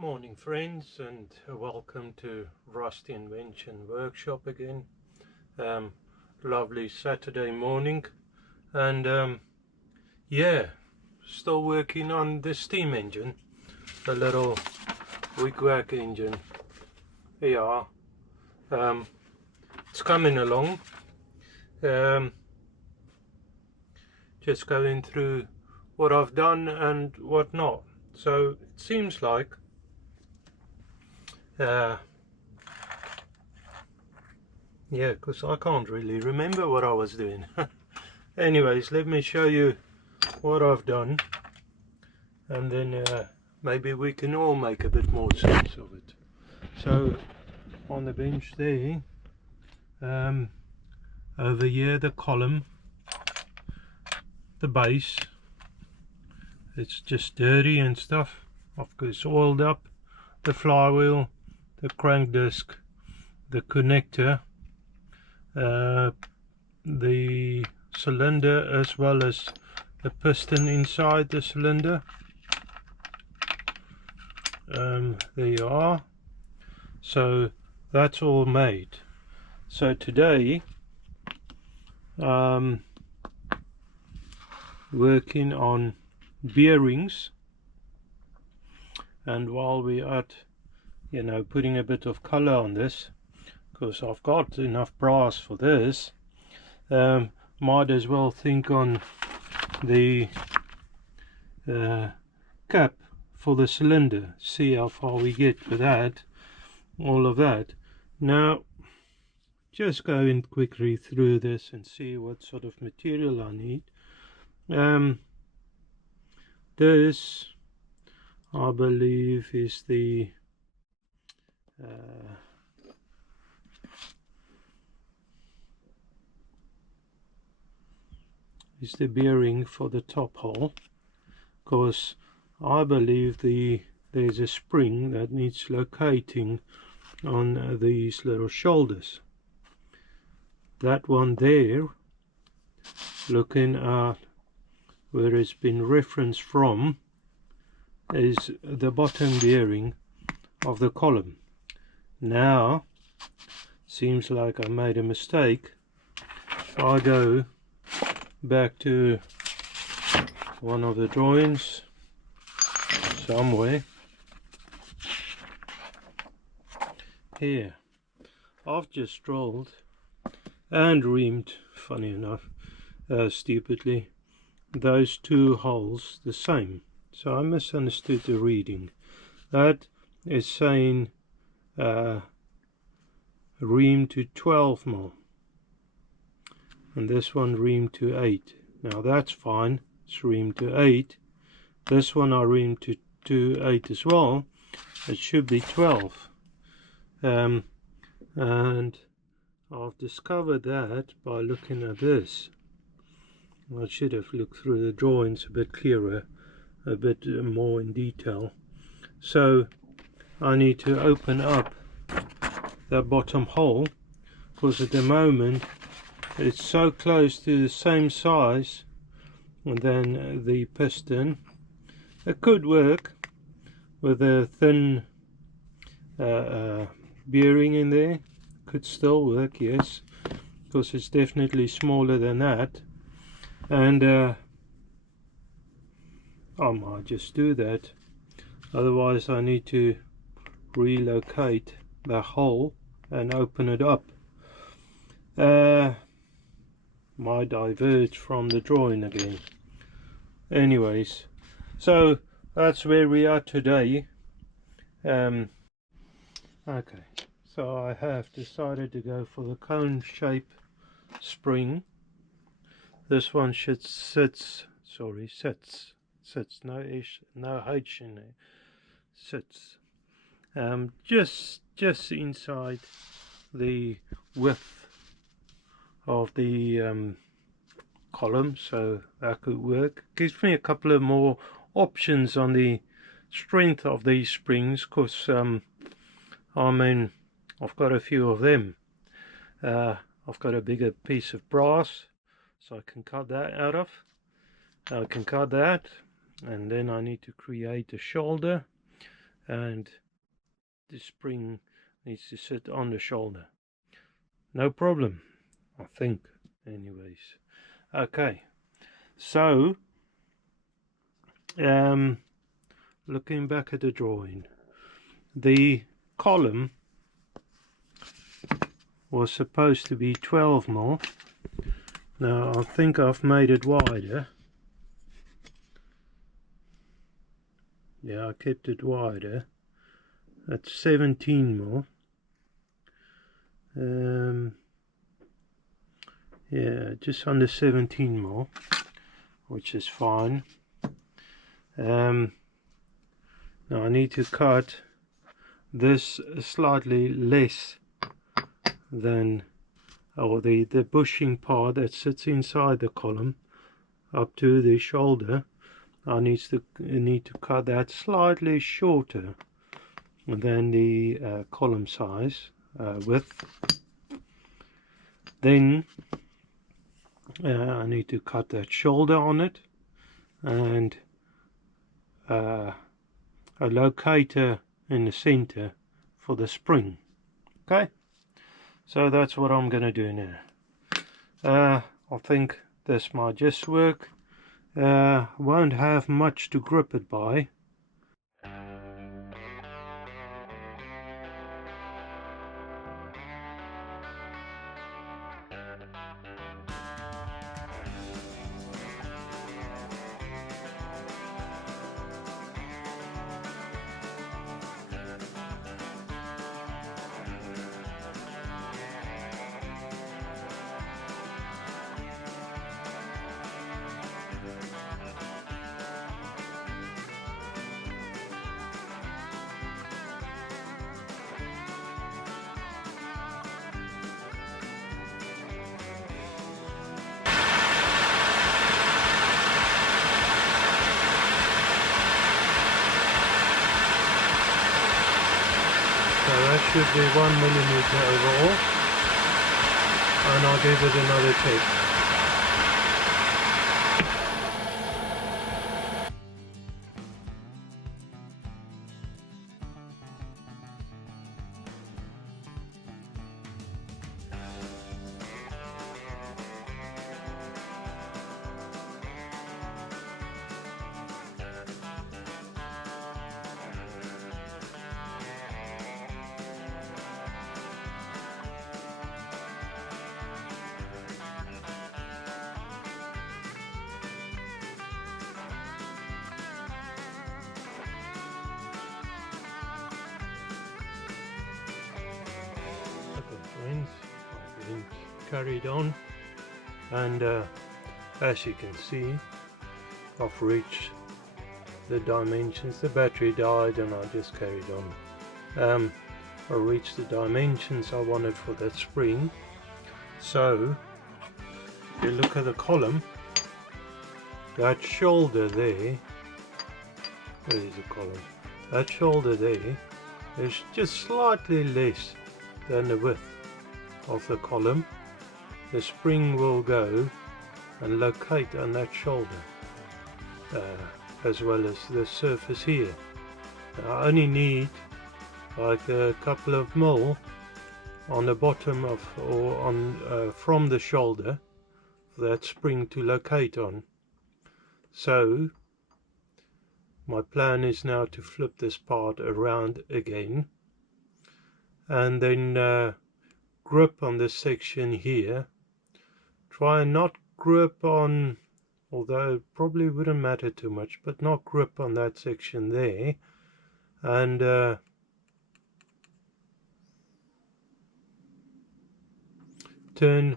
Morning friends, and welcome to Rusty Invention Workshop again. Lovely Saturday morning, and yeah, still working on the steam engine, the little Wig-wag engine. Yeah, it's coming along. Just going through what I've done and what not. So it seems like yeah, because I can't really remember what I was doing. Anyways, let me show you what I've done, and then maybe we can all make a bit more sense of it. So on the bench there, over here the column, the base, it's just dirty and stuff. Of course, oiled up. The flywheel, the crank disc, the connector, the cylinder, as well as the piston inside the cylinder. There you are. So that's all made. So today working on bearings, and while we're at putting a bit of color on this, because I've got enough brass for this, might as well think on the cap for the cylinder, see how far we get with that, all of that. Now just going quickly through this and see what sort of material I need. This I believe is the bearing for the top hole, because I believe there's a spring that needs locating on these little shoulders. That one there, looking at where it's been referenced from, is the bottom bearing of the column. Now seems like I made a mistake. If I go back to one of the drawings somewhere here, I've just drilled and reamed, funny enough, stupidly, those two holes the same. So I misunderstood the reading. That is saying ream to 12 mil, and this one ream to 8. Now that's fine, it's ream to 8. This one I ream to 8 as well. It should be 12. And I've discovered that by looking at this. I should have looked through the drawings a bit clearer, a bit more in detail. So I need to open up that bottom hole, because at the moment it's so close to the same size than the piston. It could work with a thin bearing in there, could still work, yes, because it's definitely smaller than that. And I might just do that, otherwise I need to relocate the hole and open it up. Might diverge from the drawing again. Anyways, so that's where we are today. Okay, so I have decided to go for the cone shape spring. This one sits, no H in there, sits just inside the width of the column, so that could work. Gives me a couple of more options on the strength of these springs, because I mean, I've got a few of them. I've got a bigger piece of brass, so I can cut that out of. I can cut that, and then I need to create a shoulder, and the spring needs to sit on the shoulder. No problem, I think, anyways. Okay, so looking back at the drawing, the column was supposed to be 12mm. Now I think I've made it wider. Yeah, I kept it wider. That's 17mm. Yeah, just under 17mm, which is fine. Now I need to cut this slightly less than, or the bushing part that sits inside the column up to the shoulder. I need to cut that slightly shorter than the column size width. Then I need to cut that shoulder on it, and a locator in the center for the spring. Okay, so that's what I'm gonna do now. I think this might just work. Won't have much to grip it by. So that should be 1mm overall, and I'll give it another check. Friends, I've been carried on, and as you can see, I've reached the dimensions. The battery died and I just carried on. I reached the dimensions I wanted for that spring. So if you look at the column, that shoulder there, where is the column? That shoulder there is just slightly less than the width of the column. The spring will go and locate on that shoulder, as well as the surface here. I only need like a couple of mil on the bottom of, or on from the shoulder, for that spring to locate on. So my plan is now to flip this part around again, and then grip on this section here. Try and not grip on, although it probably wouldn't matter too much, but not grip on that section there, and turn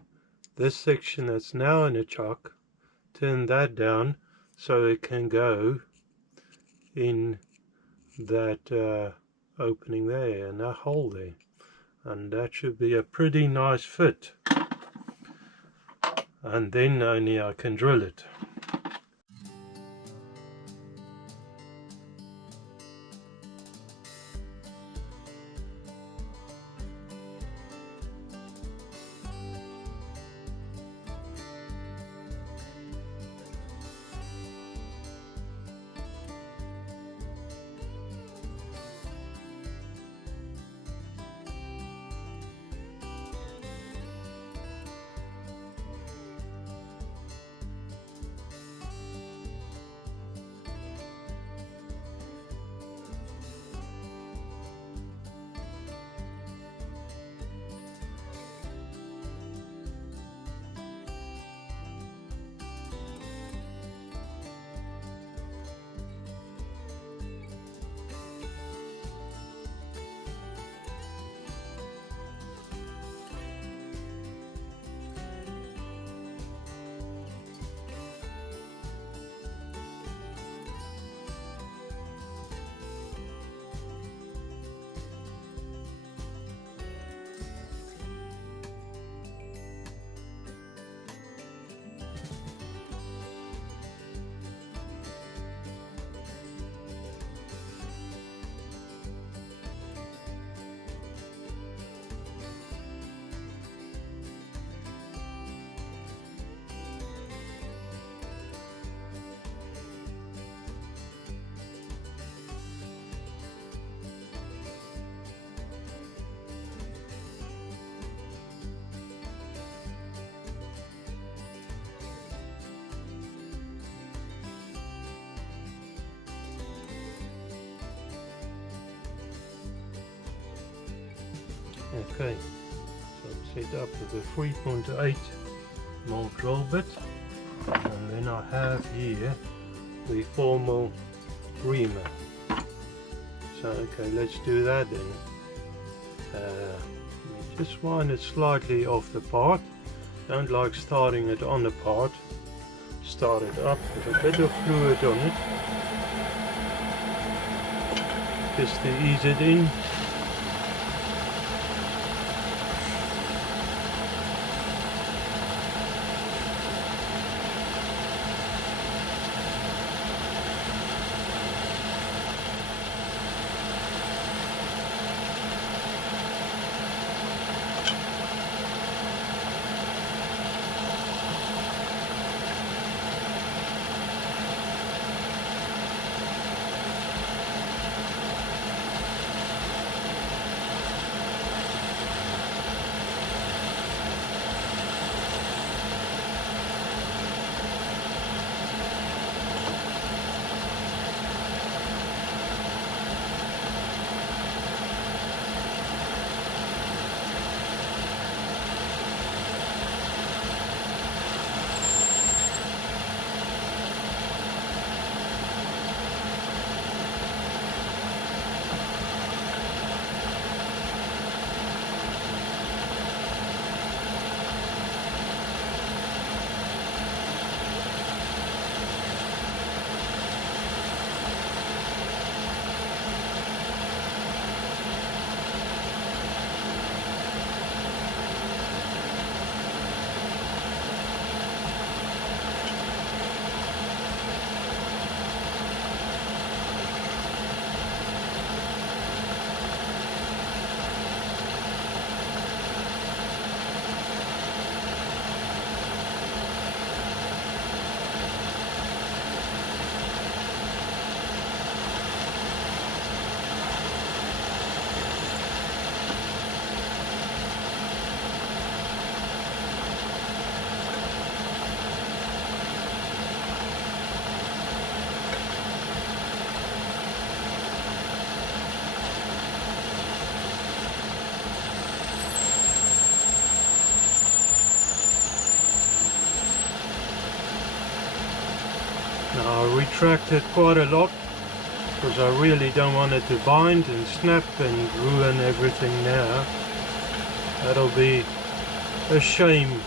this section that's now in a chock, turn that down so it can go in that opening there and that hole there, and that should be a pretty nice fit, and then only I can drill it. Okay, so I'm set up with a 3.8 mil drill bit, and then I have here the 4 mil reamer. So okay, let's do that then. Just wind it slightly off the part. Don't like starting it on the part. Start it up with a bit of fluid on it, just to ease it in. Now I retracted quite a lot because I really don't want it to bind and snap and ruin everything now. That'll be a shame.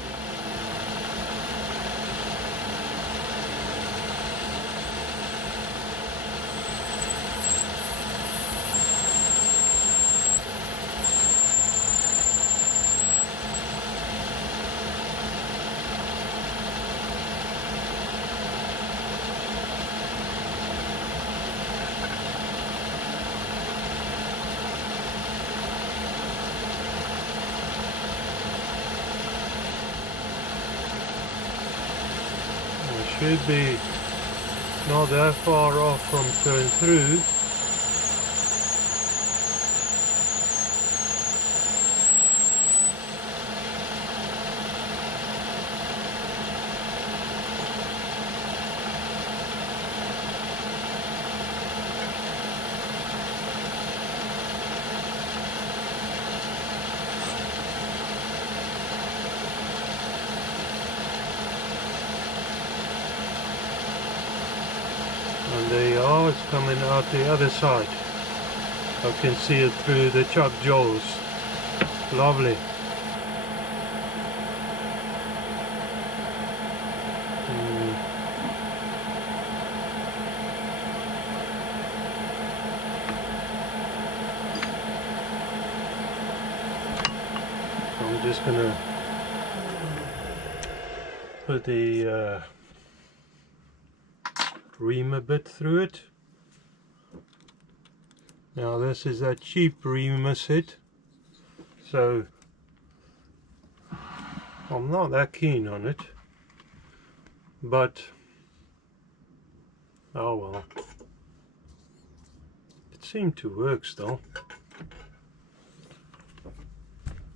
Should be not that far off from turn through. And there you are, it's coming out the other side. I can see it through the chuck jaws. Lovely. I'm just gonna put the reamer bit through it. Now this is that cheap reamer set, so I'm not that keen on it, but oh well, it seemed to work still.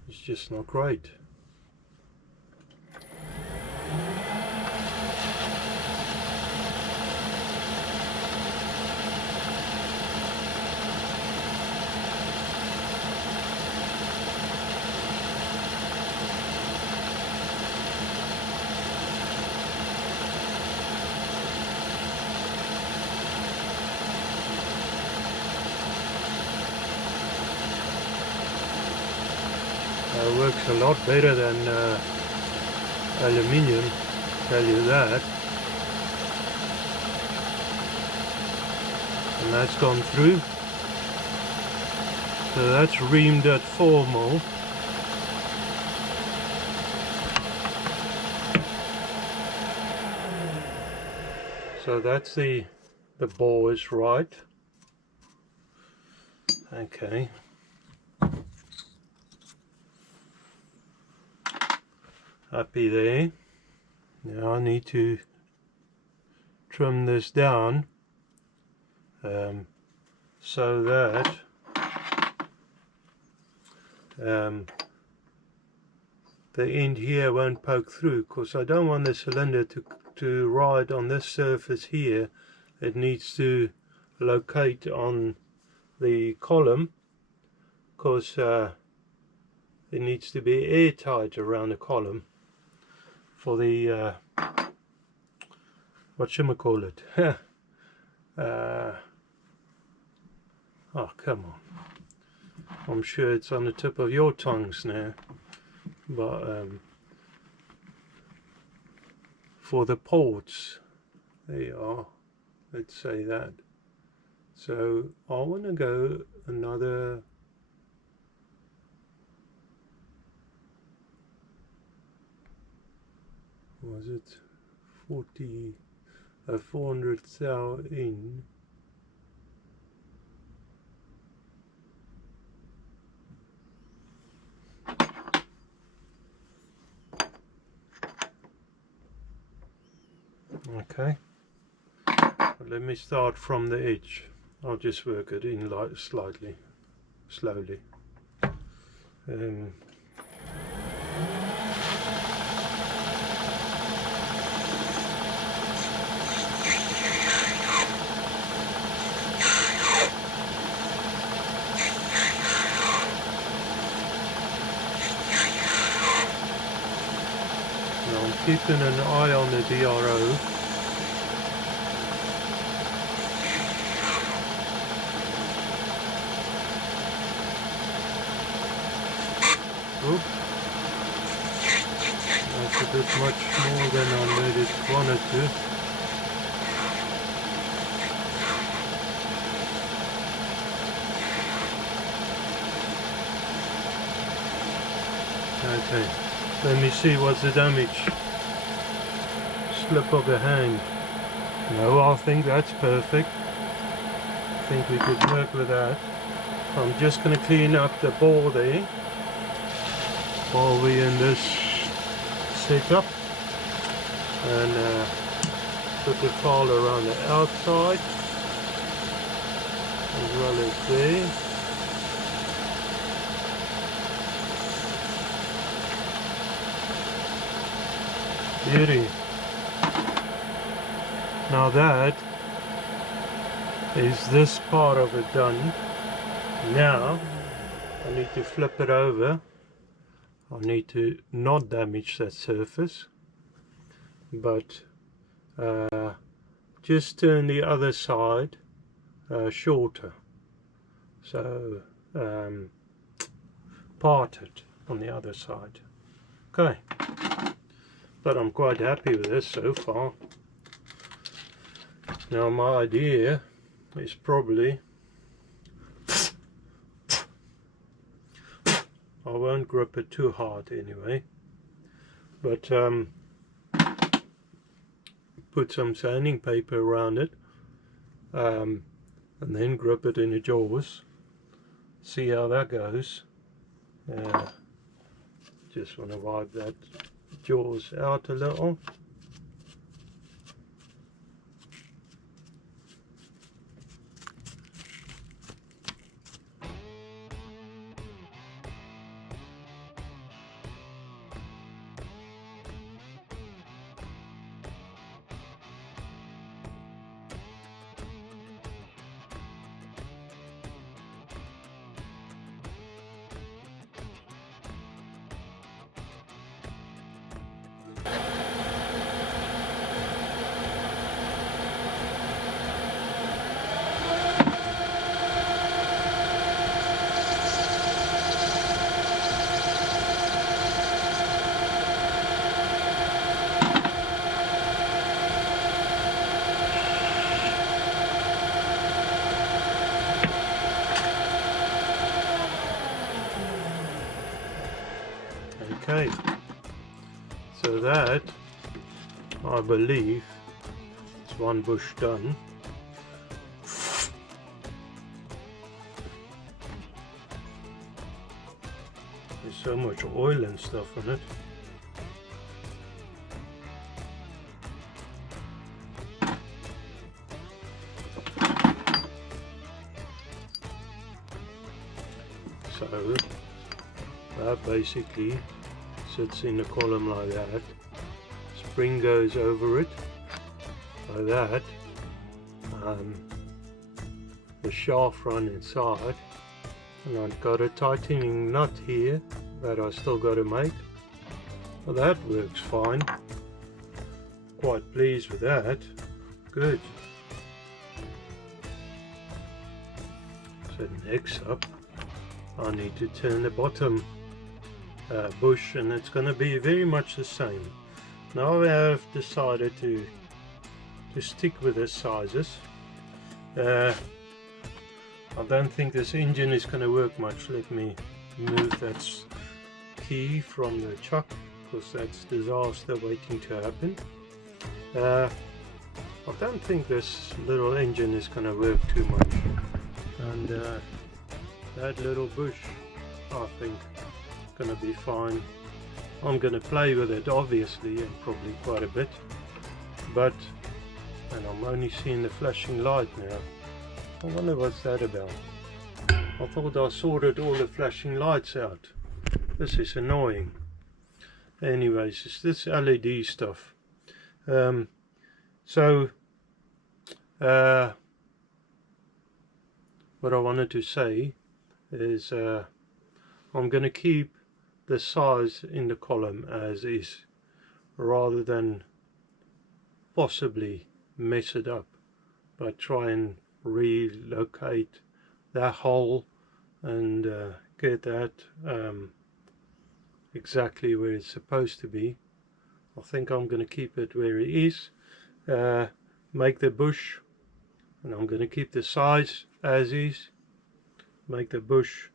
It's just not great. Works a lot better than aluminium, tell you that. And that's gone through. So that's reamed at 4 mil. So that's the bore is right. Okay. Happy there. Now I need to trim this down so that the end here won't poke through, because I don't want the cylinder to ride on this surface here. It needs to locate on the column, because it needs to be airtight around the column for the whatchamacallit. Oh, come on. I'm sure it's on the tip of your tongues now, but for the ports, there you are, let's say that. So I want to go another, was it 400 thou in. Okay, let me start from the edge. I'll just work it in like slightly, slowly. Now I'm keeping an eye on the DRO. Oops. That's a bit much more than I wanted to. Okay, let me see what's the damage. Slip of the hand. No, I think that's perfect. I think we could work with that. I'm just going to clean up the bore there while we're in this setup, and put the file around the outside as well as there. Beauty. Now that is this part of it done. Now I need to flip it over. I need to not damage that surface, but just turn the other side shorter, so part it on the other side. Okay, but I'm quite happy with this so far. Now my idea is probably, I won't grip it too hard anyway, but put some sanding paper around it, and then grip it in the jaws, see how that goes. Just want to wipe that jaws out a little. Okay, so that, I believe, is one bush done. There's so much oil and stuff on it. So that basically sits in a column like that. Spring goes over it like that. The shaft run inside, and I've got a tightening nut here that I still got to make. Well, that works fine. Quite pleased with that. Good. So next up, I need to turn the bottom bush, and it's going to be very much the same. Now I have decided to stick with the sizes. I don't think this engine is going to work much. Let me move that key from the chuck, because that's disaster waiting to happen. I don't think this little engine is going to work too much, and that little bush, I think, is going to be fine. I'm going to play with it obviously, and probably quite a bit, but, and I'm only seeing the flashing light now. I wonder what's that about. I thought I sorted all the flashing lights out. This is annoying. Anyways, it's this LED stuff. So what I wanted to say is I'm going to keep the size in the column as is, rather than possibly mess it up by trying relocate that hole and get that exactly where it's supposed to be. I think I'm going to keep it where it is, make the bush, and I'm going to keep the size as is, make the bush,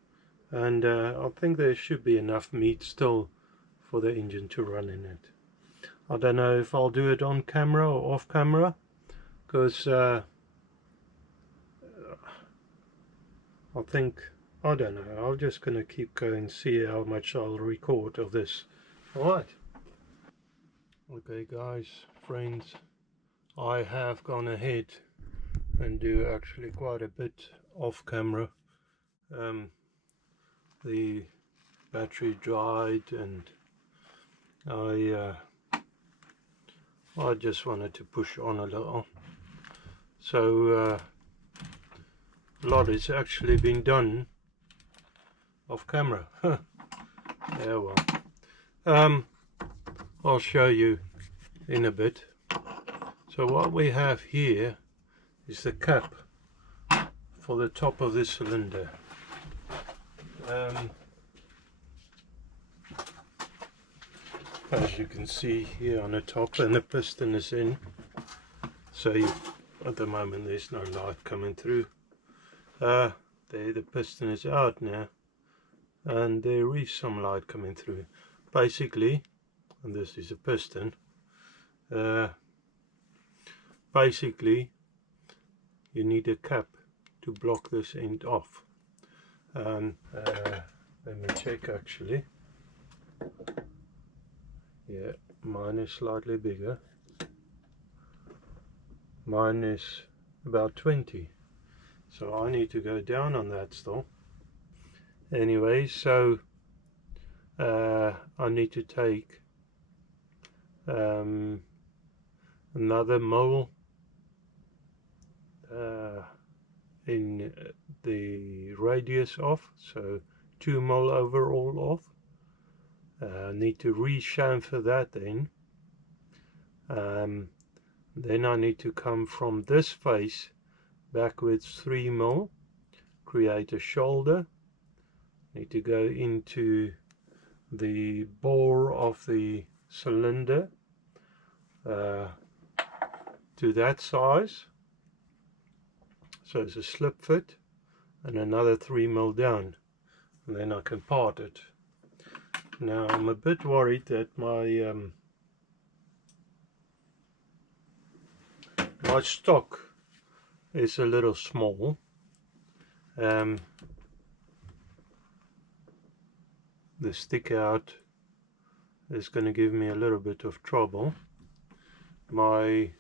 and I think there should be enough meat still for the engine to run in it. I don't know if I'll do it on camera or off camera, because I think, I don't know, I'm just going to keep going, see how much I'll record of this. Alright. Okay guys, friends, I have gone ahead and do actually quite a bit off camera. The battery dried, and I just wanted to push on a little. So a lot has actually been done off camera. Yeah, well, I'll show you in a bit. So what we have here is the cap for the top of this cylinder. As you can see here on the top, and the piston is in, so at the moment there's no light coming through. There, the piston is out now, and there is some light coming through. Basically, and this is a piston, basically you need a cap to block this end off. And let me check actually. Yeah, mine is slightly bigger. Mine is about 20. So I need to go down on that still. Anyway, so I need to take another mole in the radius off, so 2 mil overall off. I need to re-chamfer that in. Then I need to come from this face backwards 3 mil, create a shoulder. Need to go into the bore of the cylinder to that size, so it's a slip fit, and another 3 mil down, and then I can part it. Now I'm a bit worried that my stock is a little small. The stick out is going to give me a little bit of trouble. My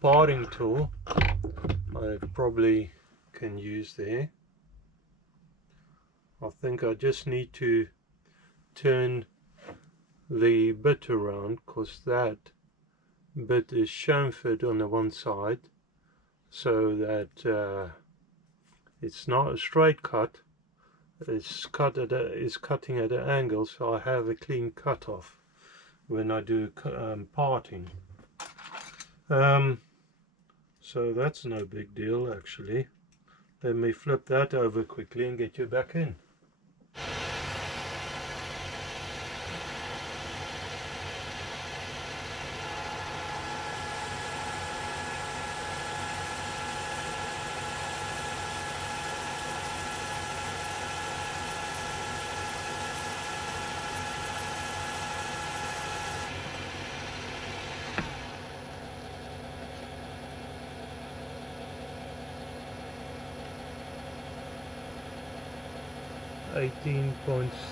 parting tool I probably can use there. I think I just need to turn the bit around, because that bit is chamfered on the one side, so that it's not a straight cut. It's cutting at an angle, so I have a clean cut off when I do parting. So that's no big deal actually. Let me flip that over quickly and get you back in.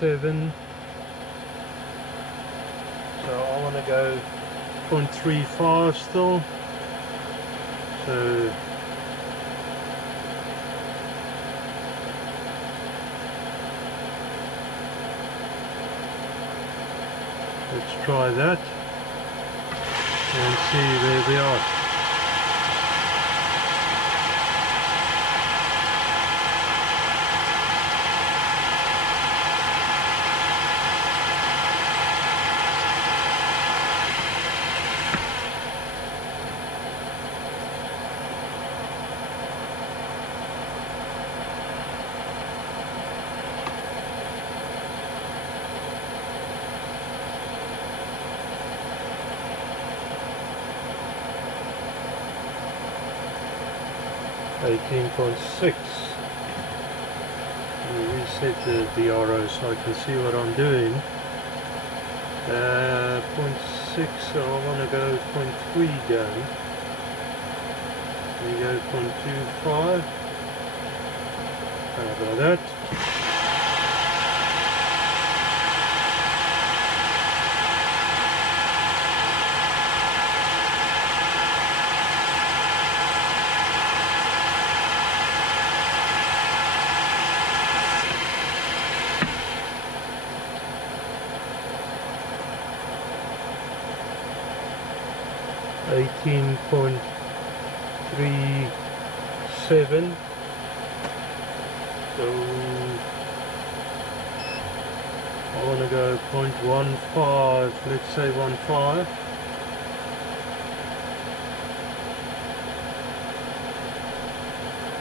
.7, so I want to go 0.35 still, so let's try that and see where we are. .6. Reset the RO so I can see what I'm doing. 0.6, so I want to go 0.3 down. We go 0.25. How about that? .37, so I want to go 0.15, let's say 1.5.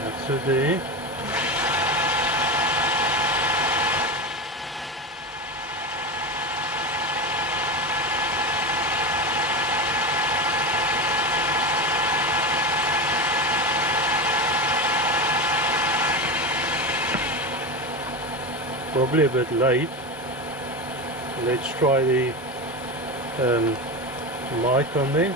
That's it there. Probably a bit late. Let's try the mic on there.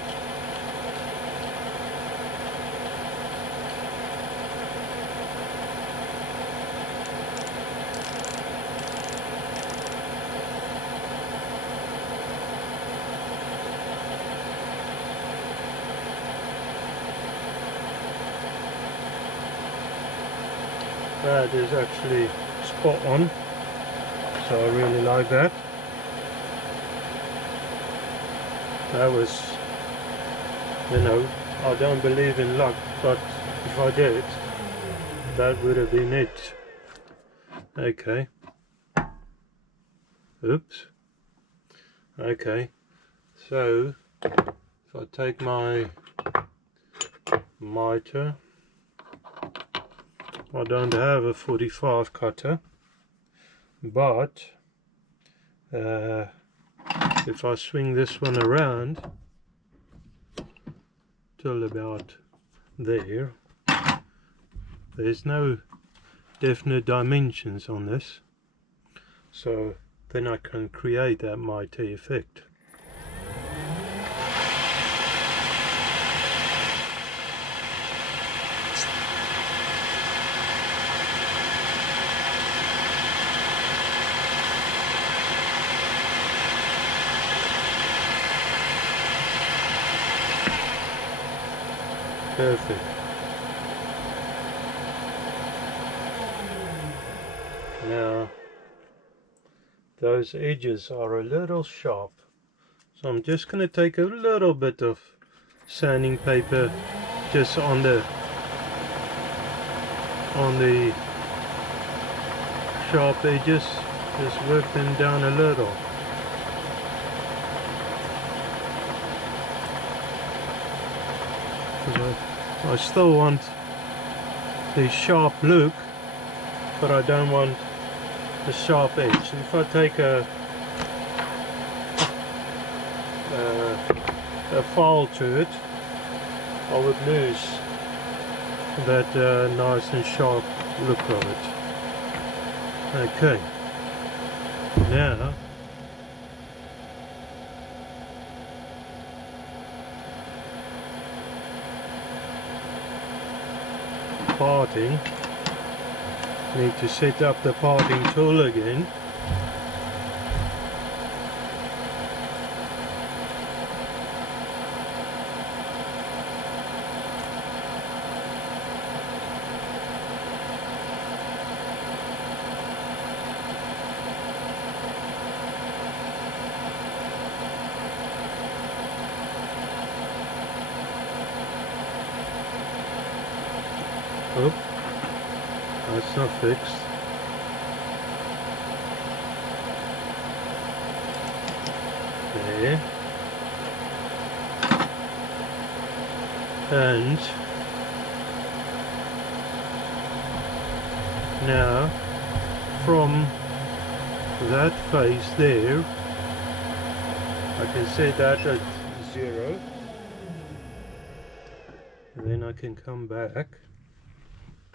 That is actually spot on. So I really like that. That was, you know, I don't believe in luck, but if I did, that would have been it. Okay. Oops. Okay. So if I take my mitre, I don't have a 45 cutter. But if I swing this one around till about there, there's no definite dimensions on this, so then I can create that mighty effect. Perfect. Now those edges are a little sharp, so I'm just going to take a little bit of sanding paper just on the sharp edges, just work them down a little. I still want the sharp look, but I don't want the sharp edge. If I take a file to it, I would lose that nice and sharp look of it. Okay, now parting. Need to set up the parting tool again. Oh, that's not fixed. There. And now from that face there, I can set that at 0. And then I can come back.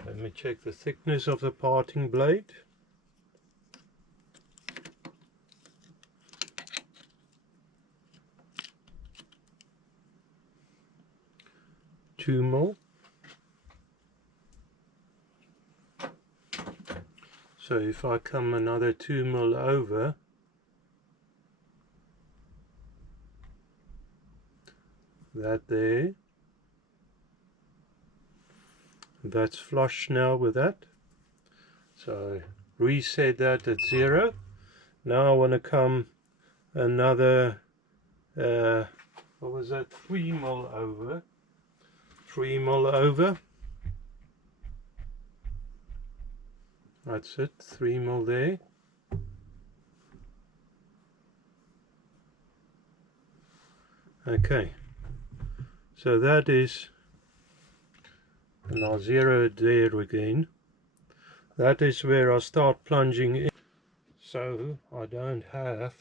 Let me check the thickness of the parting blade. Two mil. So if I come another 2 mil over, that there, that's flush now with that. So reset that at 0. Now I want to come another what was that, 3 mil over. 3 mil over. That's it, 3 mil there. Okay, so that is, and I'll zero it there again. That is where I start plunging in, so I don't have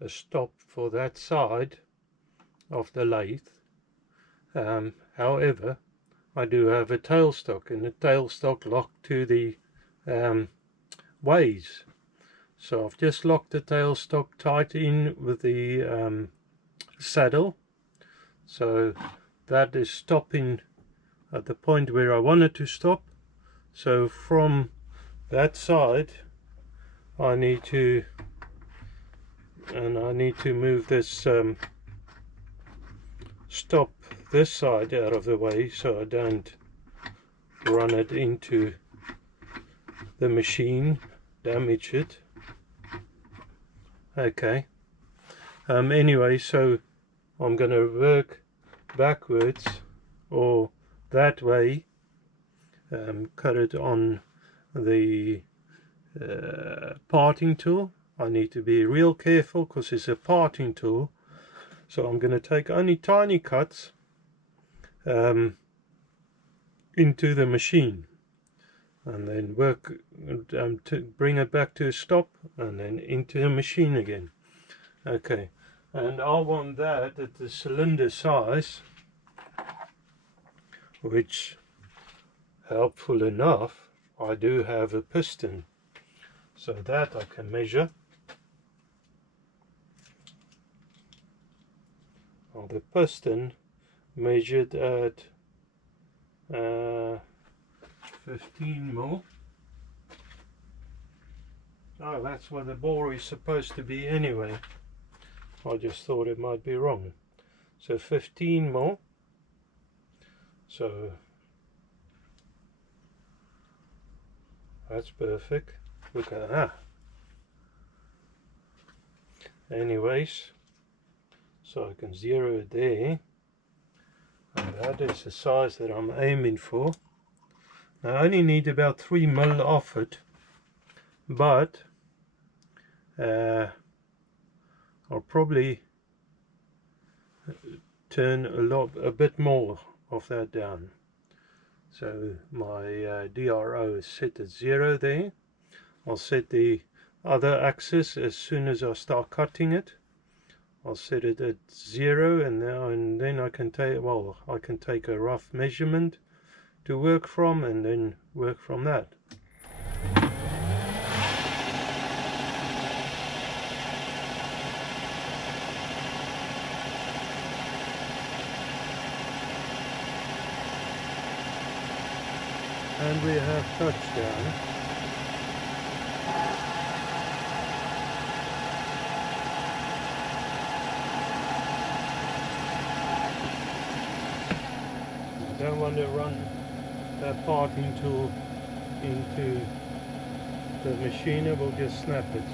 a stop for that side of the lathe. However, I do have a tailstock, and the tailstock locked to the ways. So I've just locked the tailstock tight in with the saddle, so that is stopping at the point where I want it to stop. So from that side I need to move this stop this side out of the way so I don't run it into the machine, damage it. Okay, anyway, so I'm going to work backwards or that way, cut it on the parting tool. I need to be real careful because it's a parting tool, so I'm going to take only tiny cuts into the machine and then work to bring it back to a stop and then into the machine again. Okay, and I want that at the cylinder size, which, helpful enough, I do have a piston, so that I can measure. Now the piston measured at 15 mil. Oh, that's what the bore is supposed to be anyway. I just thought it might be wrong. So 15 mil. So that's perfect. Look at that. Anyways, so I can zero it there. And that is the size that I'm aiming for. Now I only need about 3 mil off it, but I'll probably turn a bit more of that down. So my DRO is set at 0 there. I'll set the other axis as soon as I start cutting it. I'll set it at 0, and then I can take, well, I can take a rough measurement to work from and then work from that. And we have touchdown. I don't want to run that parting tool into the machine, it will just snap it.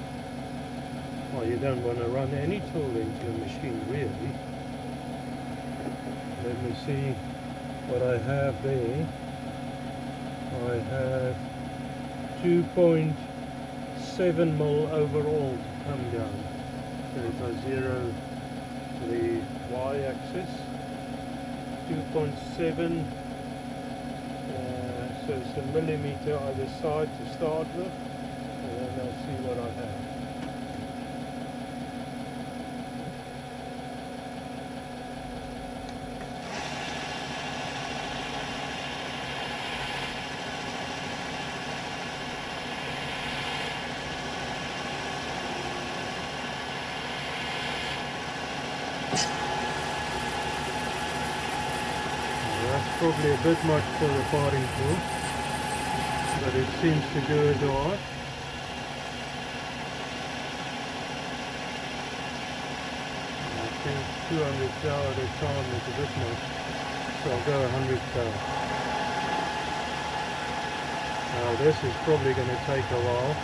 Well, you don't want to run any tool into a machine really. Let me see what I have there. I have 2.7 mil overall to come down. So if I zero the y-axis, 2.7, so it's a millimeter either side to start with, and then I'll see what I have. That's probably a bit much for the parting tool, but it seems to do it alright. I think 200 thou at a time is a bit much, so I'll go 100 thou. Now this is probably going to take a while.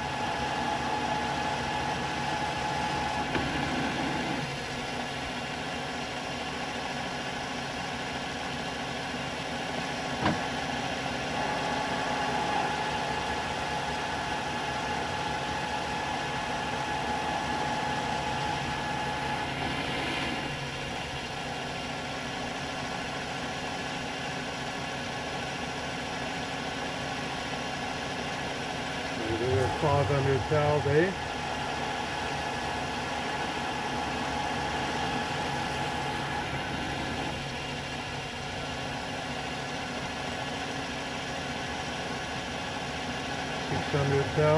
Do a 500 thou there. Thou.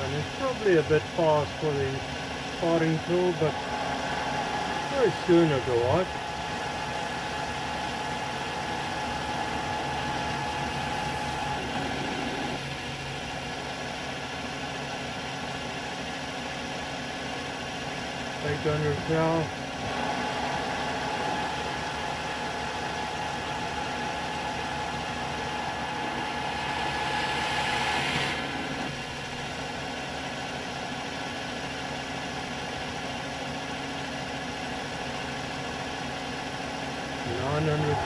And it's probably a bit fast for the parting tool, but very soon it'll go out. Take 100 thou.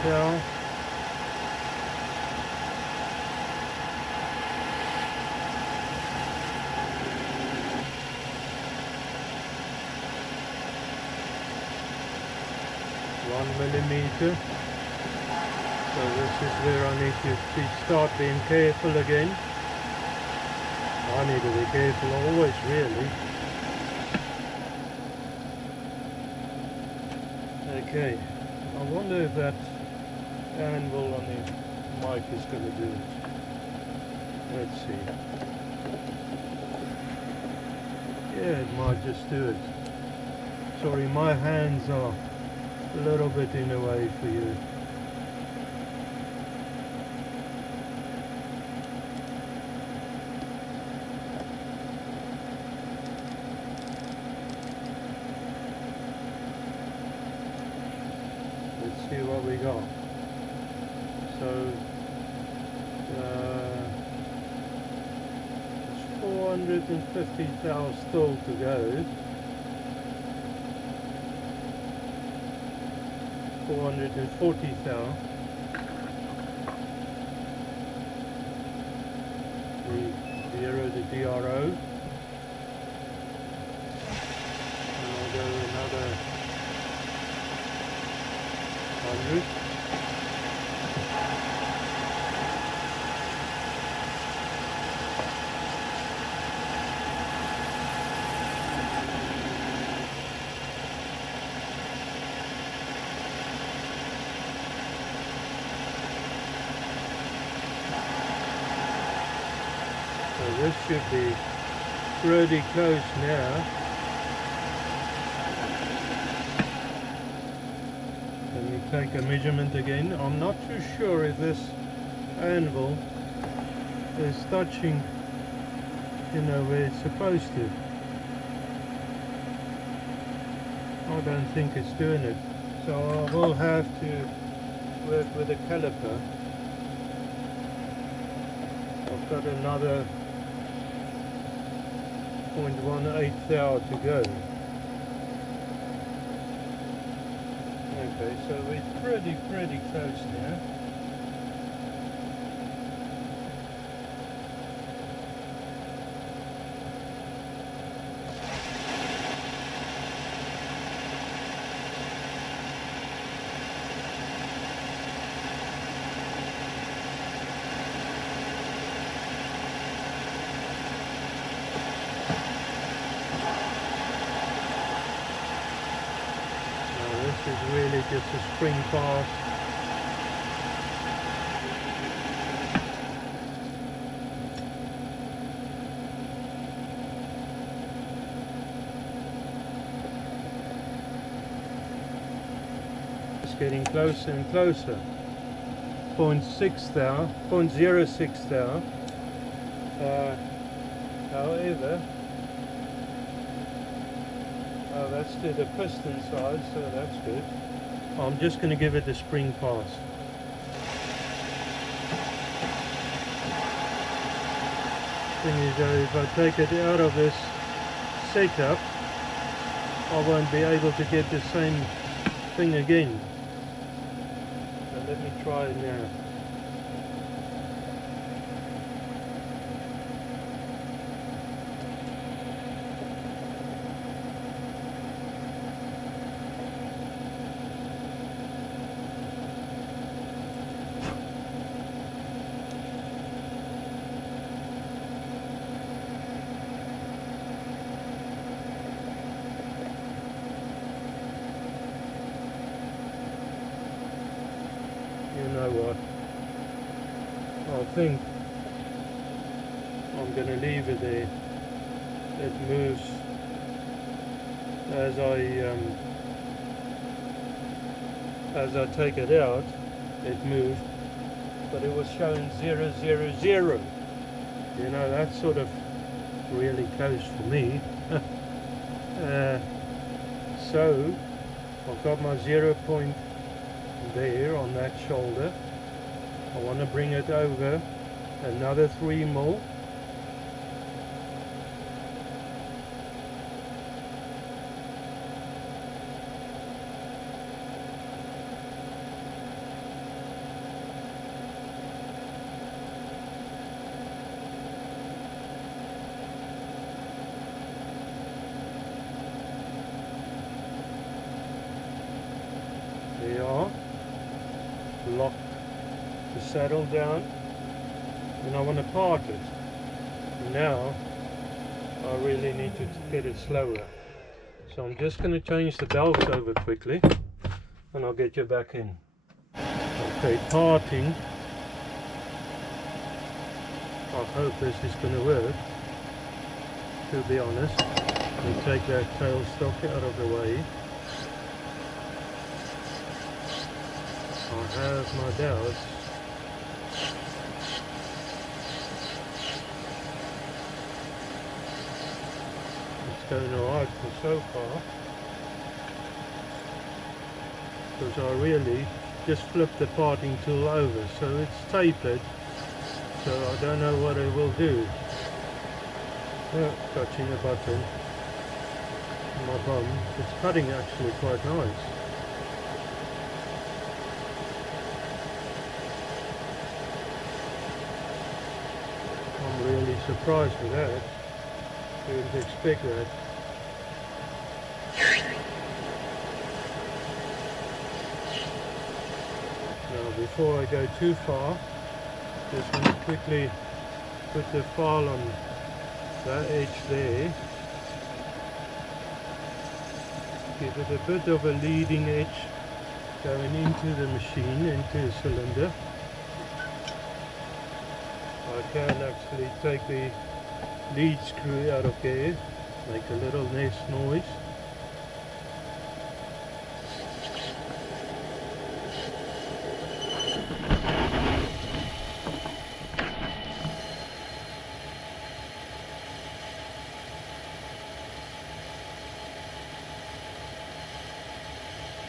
Thou. 1 millimeter. So this is where I need to start being careful again. I need to be careful always, really. Okay, I wonder if that anvil on the mic is going to do it. Let's see. Yeah, it might just do it. Sorry, my hands are a little bit in the way for you. Let's see what we got. So it's 450 thou still to go. 440 thou. We zero the DRO. And I'll go another 100. So this should be pretty close now. Let me take a measurement again. I'm not too sure if this anvil is touching, you know, where it's supposed to. I don't think it's doing it. So I will have to work with a caliper. I've got another 0.18 thou to go. Okay, so we're pretty close now. This is really just a spring pass. It's getting closer and closer. 0.6 thou, 0.06 thou. However, oh, that's to the piston side, so that's good. I'm just going to give it a spring pass. Thing is though, if I take it out of this setup, I won't be able to get the same thing again. So let me try it now. You know what, I think I'm going to leave it there. It moves as I take it out, it moved, but it was showing 000. You know, that's sort of really close for me. So I've got my 0 point there on that shoulder. I want to bring it over another 3 more. There you are. Lock the saddle down, and I want to park it. Now I really need to get it slower, so I'm just going to change the belts over quickly and I'll get you back in. Okay, parting. I hope this is going to work, to be honest. Let me take that tailstock out of the way. I have my doubts. It's going alright for so far. Because I really just flipped the parting tool over, so it's tapered. So I don't know what it will do. Oh, touching a button on my bum. It's cutting actually quite nice. I'm really surprised with that. Didn't expect that. Now before I go too far, just want to quickly put the file on that edge there. Give it a bit of a leading edge going into the machine, into the cylinder. I can actually take the lead screw out of there, make a little nice noise.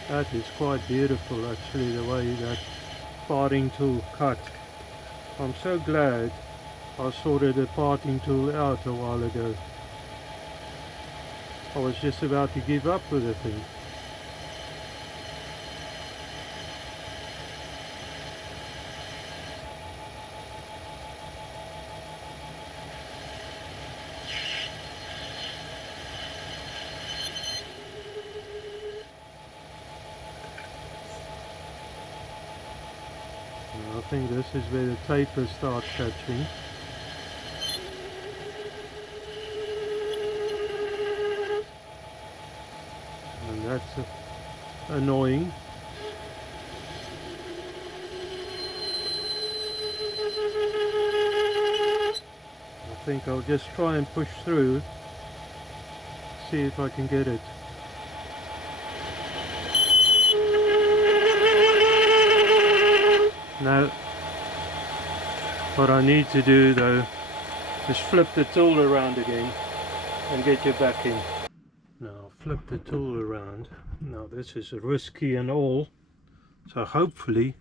That is quite beautiful actually, the way that parting tool cut. I'm so glad I sorted the parting tool out a while ago. I was just about to give up with the thing. I think this is where the taper starts catching. And that's annoying. I think I'll just try and push through, see if I can get it. Now, what I need to do though is flip the tool around again and get you back in. Now flip the tool around. Now this is risky and all, so hopefully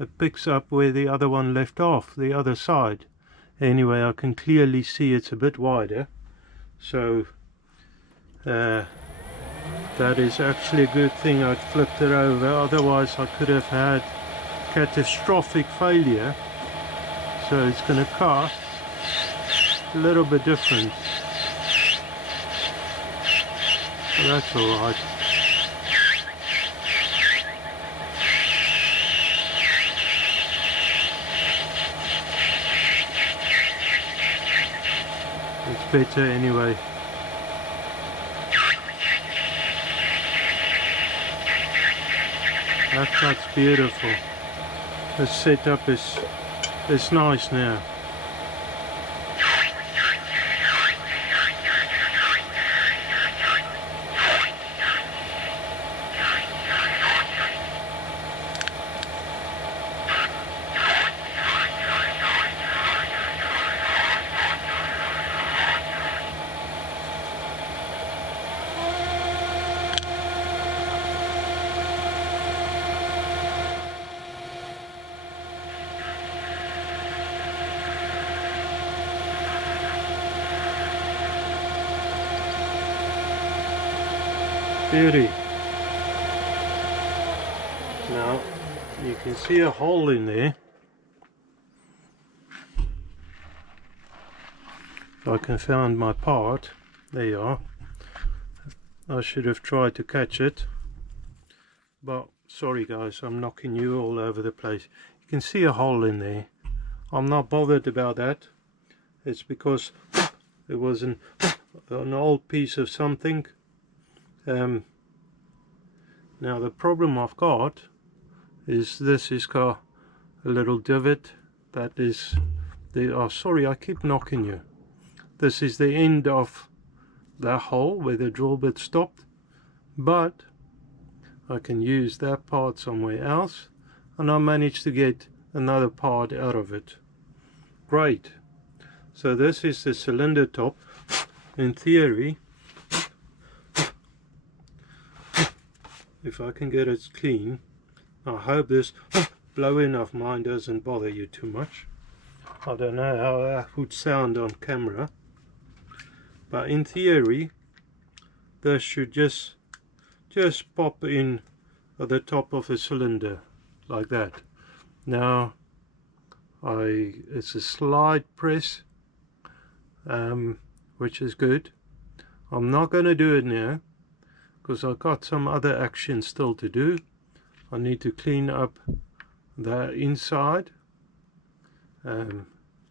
it picks up where the other one left off, the other side. Anyway, I can clearly see it's a bit wider, so that is actually a good thing I flipped it over, otherwise I could have had catastrophic failure. So it's going to cut a little bit different, but that's alright. It's better anyway. That's beautiful. The setup is nice now. Beauty. Now you can see a hole in there. I can find my part. There you are. I should have tried to catch it, but sorry guys, I'm knocking you all over the place. You can see a hole in there. I'm not bothered about that. It's because it was an old piece of something. Now the problem I've got is this has got a little divot. That is the, oh sorry, I keep knocking you. This is the end of the hole where the drill bit stopped, but I can use that part somewhere else, and I managed to get another part out of it. Great. So this is the cylinder top. In theory, if I can get it clean, I hope this blowing of mine doesn't bother you too much. I don't know how that would sound on camera, but in theory this should just pop in at the top of a cylinder like that. Now it's a slide press, which is good. I'm not going to do it now because I've got some other action still to do. I need to clean up the inside.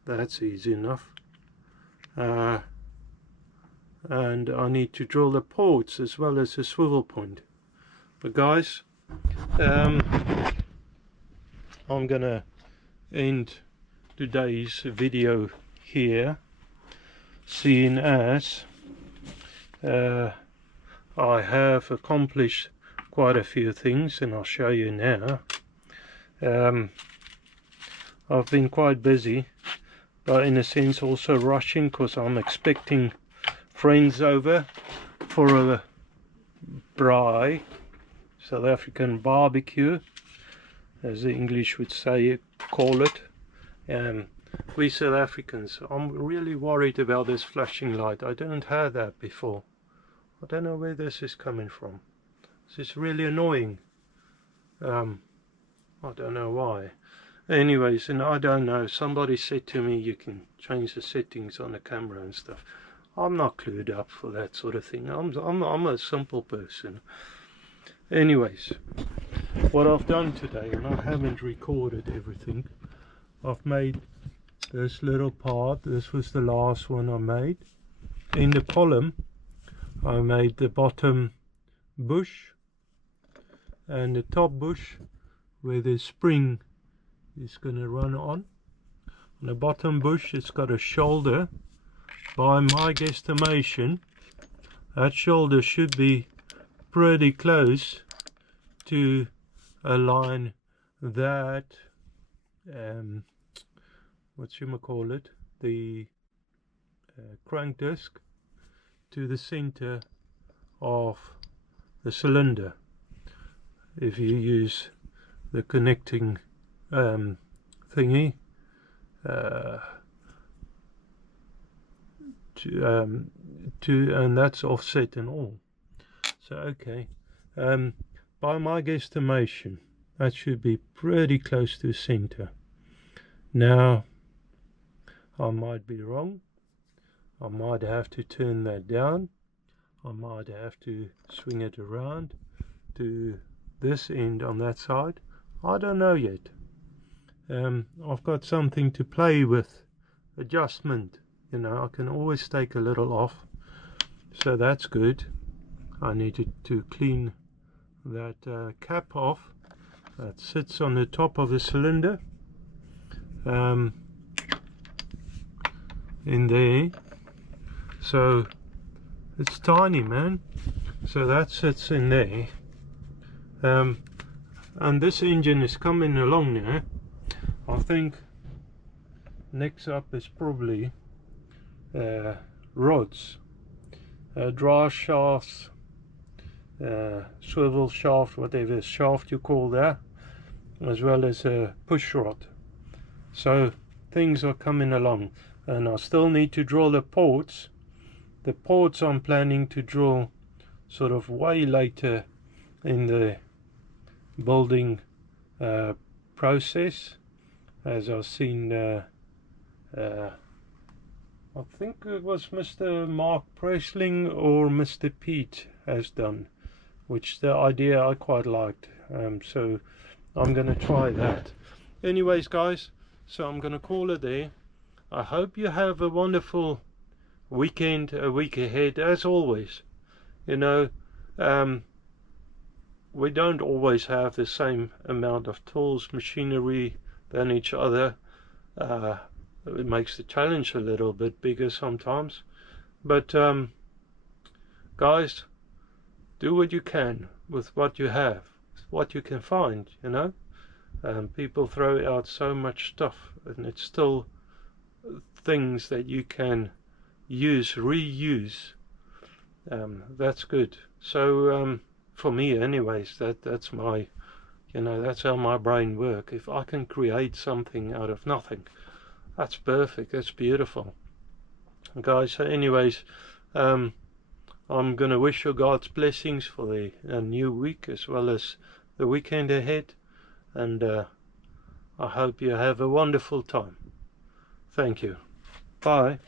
That's easy enough. And I need to drill the ports as well as the swivel point. But guys, I'm gonna end today's video here, seeing as I have accomplished quite a few things, and I'll show you now. I've been quite busy, but in a sense also rushing, because I'm expecting friends over for a braai, South African barbecue, as the English would say, call it. We South Africans, I'm really worried about this flashing light. I didn't have that before. I don't know where this is coming from. This is really annoying. I don't know why. Anyways, and I don't know, somebody said to me you can change the settings on the camera and stuff. I'm not clued up for that sort of thing. I'm a simple person. Anyways, what I've done today, and I haven't recorded everything, I've made this little part. This was the last one I made. In the column I made the bottom bush and the top bush where the spring is going to run on. On the bottom bush it's got a shoulder. By my guesstimation, that shoulder should be pretty close to align that the crank disc to the center of the cylinder, if you use the connecting thingy and that's offset and all. So okay, by my guesstimation that should be pretty close to center. Now I might be wrong. I might have to turn that down. I might have to swing it around to this end on that side. I don't know yet. I've got something to play with. Adjustment, you know, I can always take a little off, so that's good. I needed to clean that cap off that sits on the top of the cylinder, in there. So it's tiny, man. So that sits in there, and this engine is coming along now. I think next up is probably rods, drive shafts, swivel shaft, whatever shaft you call that, as well as a push rod. So things are coming along, and I still need to drill the ports. The ports I'm planning to drill sort of way later in the building process, as I've seen I think it was Mr. Mark Pressling or Mr. Pete has done, which the idea I quite liked, so I'm going to try that. Anyways guys, so I'm going to call it there. I hope you have a wonderful weekend, a week ahead. As always, you know, we don't always have the same amount of tools, machinery, than each other. It makes the challenge a little bit bigger sometimes, but guys, do what you can with what you have, what you can find, you know. People throw out so much stuff, and it's still things that you can use, reuse. That's good. So for me anyways, that's my, you know, that's how my brain works. If I can create something out of nothing, that's perfect, that's beautiful. Guys, so anyways, I'm gonna wish you God's blessings for the new week as well as the weekend ahead, and I hope you have a wonderful time. Thank you. Bye.